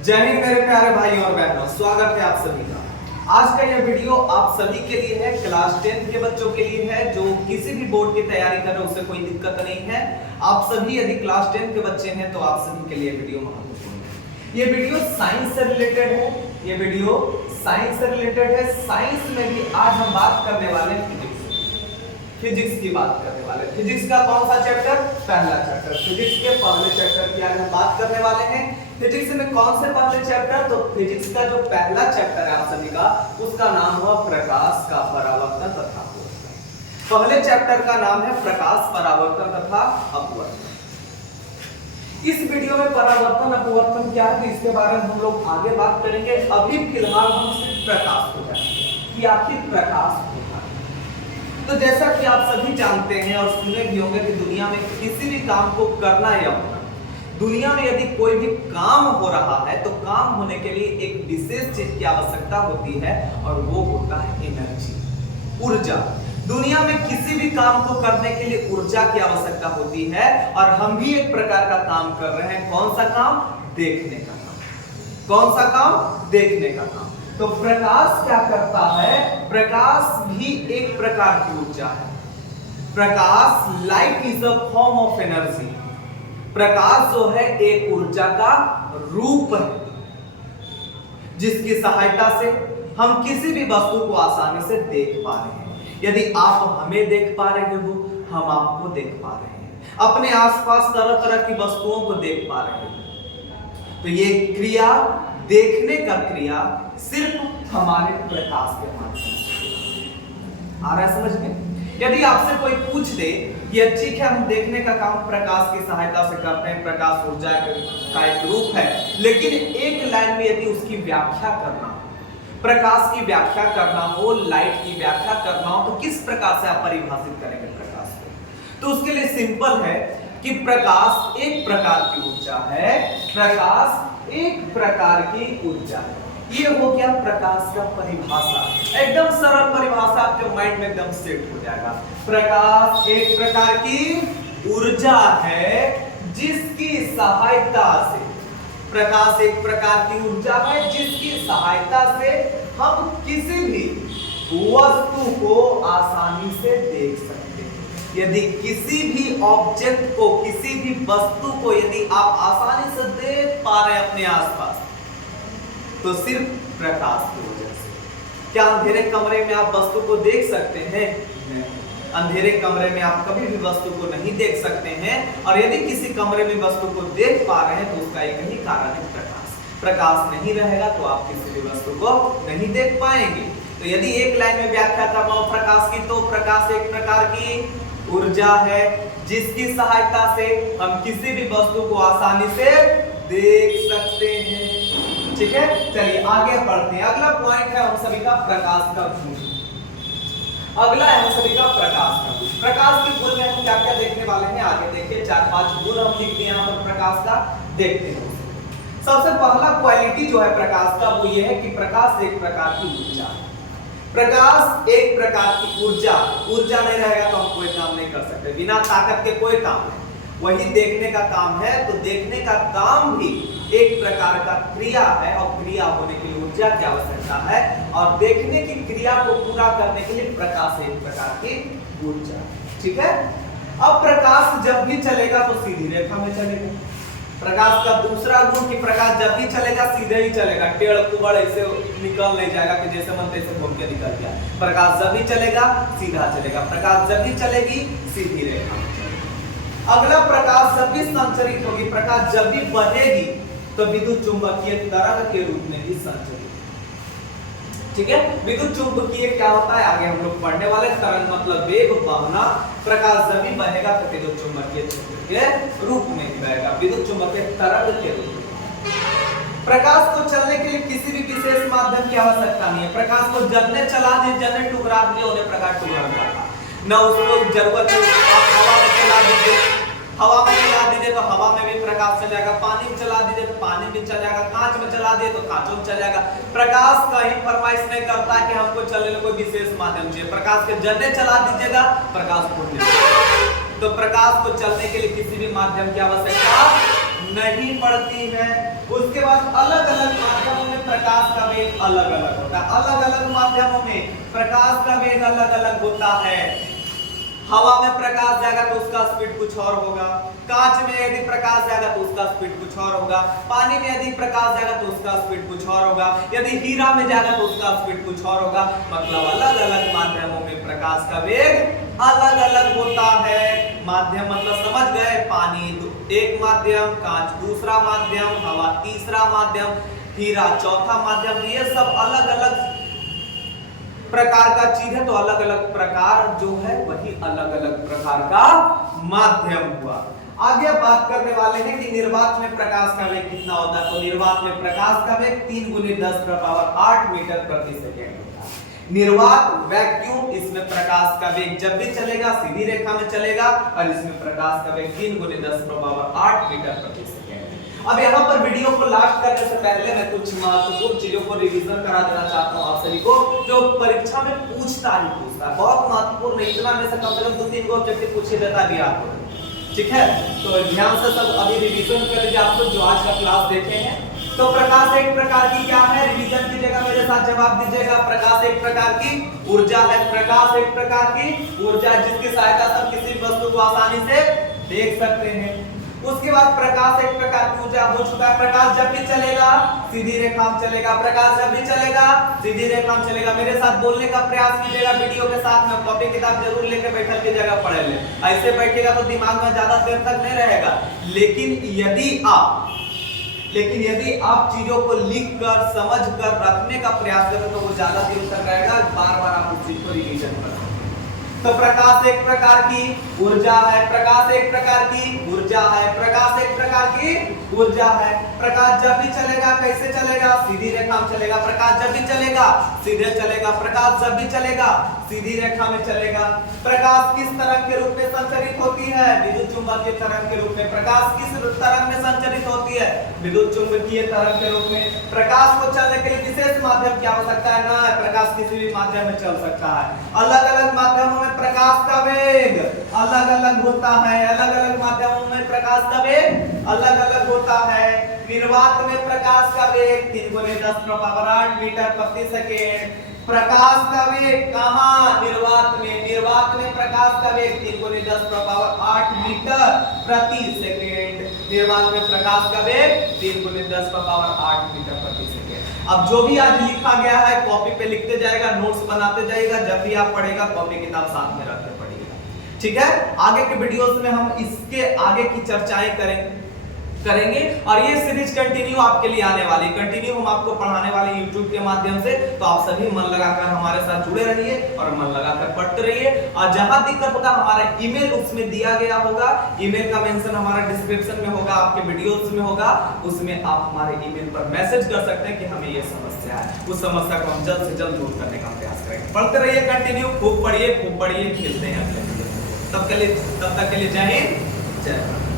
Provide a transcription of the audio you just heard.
जय हिंद मेरे प्यारे भाई और बहनों, स्वागत है आप सभी का। आज का यह वीडियो आप सभी के लिए है, क्लास 10 के बच्चों के लिए है जो किसी भी बोर्ड की तैयारी कर रहे हैं, उससे कोई दिक्कत नहीं है। आप सभी यदि क्लास 10 के बच्चे हैं तो आप सभी के लिए वीडियो महत्वपूर्ण है। ये वीडियो साइंस से रिलेटेड है, ये वीडियो साइंस से रिलेटेड है। साइंस में भी आज हम बात करने वाले हैं फिजिक्स की बात करने वाले हैं। फिजिक्स का कौन सा चैप्टर? पहला चैप्टर। फिजिक्स के पहले चैप्टर की आज हम बात करने वाले हैं। फिजिक्स में कौन से पहले चैप्टर? तो फिजिक्स का जो पहला चैप्टर है आप सभी का, उसका नाम हुआ प्रकाश का परावर्तन तथा अपवर्तन। पहले चैप्टर का नाम है प्रकाश, परावर्तन तथा अपवर्तन। इस वीडियो में परावर्तन अपवर्तन क्या है इसके बारे में हम लोग आगे बात करेंगे। अभी फिलहाल हम सिर्फ प्रकाश को जानेंगे कि आखिर प्रकाश होता है। तो जैसा कि आप सभी जानते हैं और सुने भी होंगे कि दुनिया में किसी भी काम को करना या होना, दुनिया में यदि कोई भी काम हो रहा है तो काम होने के लिए एक विशेष चीज की आवश्यकता होती है और वो होता है एनर्जी, ऊर्जा। दुनिया में किसी भी काम को करने के लिए ऊर्जा की आवश्यकता होती है और हम भी एक प्रकार का काम कर रहे हैं। कौन सा काम? देखने का काम। कौन सा काम? देखने का काम। तो प्रकाश क्या करता है? प्रकाश भी एक प्रकार की ऊर्जा है। प्रकाश, light is a form of energy. प्रकाश जो है एक ऊर्जा का रूप है जिसकी सहायता से हम किसी भी वस्तु को आसानी से देख पा रहे हैं। यदि आप हमें देख पा रहे हो, हम आपको देख पा रहे हैं, अपने आसपास तरह तरह की वस्तुओं को देख पा रहे हैं। तो ये क्रिया, देखने का क्रिया सिर्फ हमारे प्रकाश के माध्यम से आ रहा है, समझ में? यदि आपसे कोई पूछ दे कि ठीक है हम देखने का काम प्रकाश की सहायता से करते हैं, प्रकाश ऊर्जा का एक रूप है, लेकिन एक लाइन में यदि उसकी व्याख्या करना हो, प्रकाश की व्याख्या करना हो, लाइट की व्याख्या करना हो, तो किस प्रकार से आप परिभाषित करेंगे प्रकाश को? तो उसके लिए सिंपल है कि प्रकाश एक प्रकार की ऊर्जा है। प्रकाश एक प्रकार की ऊर्जा है। ये हो गया प्रकाश का परिभाषा। एकदम सरल परिभाषा आपके माइंड में एकदम सेट हो जाएगा। प्रकाश एक प्रकार की ऊर्जा है जिसकी सहायता से, प्रकाश एक प्रकार की ऊर्जा है जिसकी सहायता से हम किसी भी वस्तु को आसानी से देख सकते हैं। यदि किसी भी ऑब्जेक्ट को, किसी भी वस्तु को यदि आप आसानी से देख पा रहे हैं अपने आसपास, तो सिर्फ प्रकाश की वजह से। क्या अंधेरे कमरे में आप वस्तु को देख सकते हैं? नहीं। अंधेरे कमरे में आप कभी भी वस्तु को नहीं देख सकते हैं। और यदि किसी कमरे में वस्तु को देख पा रहे हैं तो उसका एक ही कारण है प्रकाश। प्रकाश नहीं रहेगा तो आप किसी भी वस्तु को नहीं देख पाएंगे। तो यदि एक लाइन में व्याख्या करना हो प्रकाश की, तो प्रकाश एक प्रकार की ऊर्जा है जिसकी सहायता से हम किसी भी वस्तु को आसानी से देख सकते हैं। ठीक है, चलिए आगे बढ़ते हैं। अगला पॉइंट है हम सभी का प्रकाश का गुण। अगला है हम सभी का प्रकाश का गुण। प्रकाश के गुण में हम क्या क्या देखने वाले हैं आगे देखिए। 4-5 गुण हम लिखते हैं यहाँ पर प्रकाश का, देखते हैं। सबसे पहला क्वालिटी जो है प्रकाश का वो ये है कि प्रकाश एक प्रकार की ऊर्जा है। प्रकाश एक प्रकार की ऊर्जा, ऊर्जा नहीं रहेगा तो हम कोई काम नहीं कर सकते। बिना ताकत के कोई काम नहीं। वही देखने का काम है, तो देखने का काम भी एक प्रकार का क्रिया है और क्रिया होने के लिए ऊर्जा की आवश्यकता है। और देखने की क्रिया को पूरा करने के लिए प्रकाश एक प्रकार की ऊर्जा। ठीक है, अब प्रकाश जब भी चलेगा तो सीधी रेखा में चलेगा। प्रकाश का दूसरा गुण कि प्रकाश जब भी चलेगा सीधे ही चलेगा, टेढ़ कुबड़ ऐसे निकल नहीं जाएगा कि जैसे मन तैसे घूम के निकल गया। प्रकाश जब भी चलेगा सीधा चलेगा, प्रकाश जब भी चलेगी सीधी रेखा। अगला, प्रकाश जब भी संचरित होगी, प्रकाश जब भी बहेगी तो विद्युत चुंबकीय तरंग के रूप में भी संचरित। ठीक है, विद्युत चुंबकीय क्या होता है आगे हम लोग पढ़ने वाले। तरंग मतलब वेग, बहना। प्रकाश जब भी बहेगा तो विद्युत चुंबकीय के रूप में ही बहेगा, विद्युत चुंबकीय तरंग के रूप में। प्रकाश को चलने के लिए किसी भी विशेष माध्यम की आवश्यकता नहीं है। प्रकाश को जलने चला दे, जलने टुकड़ा दिए, उन्हें प्रकाश टुकड़ा जाता, न उसको जरूरत है आप हवा में चला दीजिए, हवा में चला दीजिए तो हवा में भी प्रकाश चल जाएगा, पानी में चला दीजिए तो पानी में चल जाएगा, कांच में चला दिए तो कांचों में चल जाएगा। प्रकाश कहीं फरमाइश नहीं करता कि हमको चलने में कोई विशेष माध्यम चाहिए। प्रकाश के जलने चला दीजिएगा, प्रकाश फूट जाएगा। तो प्रकाश को चलने के लिए किसी भी माध्यम की आवश्यकता नहीं बढ़ती है। उसके बाद अलग अलग माध्यमों में प्रकाश का वेग अलग अलग होता है। अलग अलग माध्यमों में प्रकाश का वेग अलग अलग होता है। हवा में प्रकाश जाएगा तो उसका स्पीड कुछ और होगा, कांच में यदि प्रकाश जाएगा तो उसका स्पीड कुछ और होगा, पानी में यदि प्रकाश जाएगा तो उसका स्पीड कुछ और होगा, यदि हीरा में जाएगा तो उसका स्पीड कुछ और होगा। मतलब अलग अलग माध्यमों में प्रकाश का वेग अलग अलग होता है। माध्यम मतलब समझ गए, पानी एक माध्यम, कांच दूसरा माध्यम, हवा तीसरा माध्यम, हीरा चौथा माध्यम। ये सब अलग अलग प्रकार का चीज है, तो अलग अलग प्रकार जो है वही अलग अलग प्रकार का माध्यम हुआ। आगे बात करने वाले हैं कि निर्वात में प्रकाश का वेग कितना होता है। तो निर्वात में प्रकाश का वेग 3 × 10⁸ मीटर प्रति सेकेंड होता है। निर्वात वैक्यूम, इसमें प्रकाश का वेग जब भी चलेगा सीधी रेखा में चलेगा, और इसमें प्रकाश का वेग 3 × 10⁸ मीटर प्रति सेकेंड। अब यहाँ पर वीडियो को लास्ट करने से पहले मैं कुछ महत्वपूर्ण चीजों को रिवीजन करा देना चाहता हूँ आप सभी को, जो परीक्षा में पूछता ही पूछता है। बहुत महत्वपूर्ण, इतना में से कम 2-3 को ऑब्जेक्टिव पूछ देता भी आपको, ठीक है। तो ध्यान से सब अभी रिवीजन कर लीजिए आप लोग जो आज का क्लास देखे हैं। तो प्रकाश एक प्रकार की क्या है, रिवीजन कीजिएगा, मेरे साथ जवाब दीजिएगा। प्रकाश एक प्रकार की ऊर्जा है। प्रकाश एक प्रकार की ऊर्जा जिसकी सहायता से हम किसी वस्तु को आसानी से देख सकते हैं। उसके बाद प्रकाश एक प्रकार की ऊर्जा हो चुका है। प्रकाश जब भी चलेगा सीधी रेखा में चलेगा, प्रकाश जब भी चलेगा सीधी रेखा में चलेगा। मेरे साथ बोलने का प्रयास कीजिएगा वीडियो के साथ में, कॉपी किताब जरूर लेकर बैठल की जगह पढ़े ले। ऐसे बैठेगा तो दिमाग में ज्यादा देर तक नहीं रहेगा। लेकिन यदि आप चीजों को लिख कर समझ कर रखने का प्रयास करें तो वो ज्यादा देर तक रहेगा। बार बार आप उस चीज को रिवीजन करें। तो प्रकाश एक प्रकार की ऊर्जा है। प्रकाश एक प्रकार की ऊर्जा है। प्रकाश एक प्रकार की ऊर्जा है। प्रकाश जब भी चलेगा कैसे चलेगा, सीधी रेखा में चलेगा। प्रकाश जब भी चलेगा सीधे चलेगा। प्रकाश जब भी चलेगा सीधी रेखा में चलेगा। प्रकाश किस तरंग के रूप में संचरित होती है, विद्युत चुंबकीय तरंग के रूप में। प्रकाश किस तरंग में संचरित होती है, विद्युत चुंबकीय तरंग के रूप में। प्रकाश को चलने के लिए विशेष माध्यम की आवश्यकता है ना, प्रकाश किसी भी माध्यम में चल सकता है। अलग अलग माध्यमों में प्रकाश का वेग अलग अलग होता है। अलग अलग माध्यमों में प्रकाश का वेग अलग अलग होता है। निर्वात में प्रकाश का वेग 3 × 10⁸ मीटर प्रति सेकेंड। प्रकाश का वेग कहां, निर्वात में। निर्वात में प्रकाश का वेग 3 × 10⁸ मीटर प्रति सेकेंड। निर्वात में प्रकाश का वेग 3 × 10⁸ मीटर प्रति सेकेंड। अब जो भी आज लिखा गया है कॉपी पे लिखते जाएगा, नोट्स बनाते जाइएगा। जब भी आप पढ़ेगा कॉपी किताब साथ में रखते पढ़िएगा, ठीक है। आगे के वीडियोस में हम इसके आगे की चर्चाएं करेंगे और ये सीरीज कंटिन्यू आपके लिए आने वाली, कंटिन्यू हम आपको पढ़ाने वाले YouTube के माध्यम से। तो आप सभी मन लगाकर हमारे साथ जुड़े रहिए और मन लगाकर पढ़ते रहिए। और जहां दिक्कत होगा हमारा ईमेल उसमें दिया गया होगा, ईमेल का मेंशन हमारा डिस्क्रिप्शन में होगा, आपके वीडियोस में होगा। उसमें आप हमारे ईमेल पर मैसेज कर सकते हैं कि हमें ये समस्या है। उस समस्या को हम जल्द से जल्द दूर करने का प्रयास करेंगे। पढ़ते रहिए कंटिन्यू, खूब पढ़िए, खेलते हैं अगले। तब तक के लिए जय हिंद, जय भारत।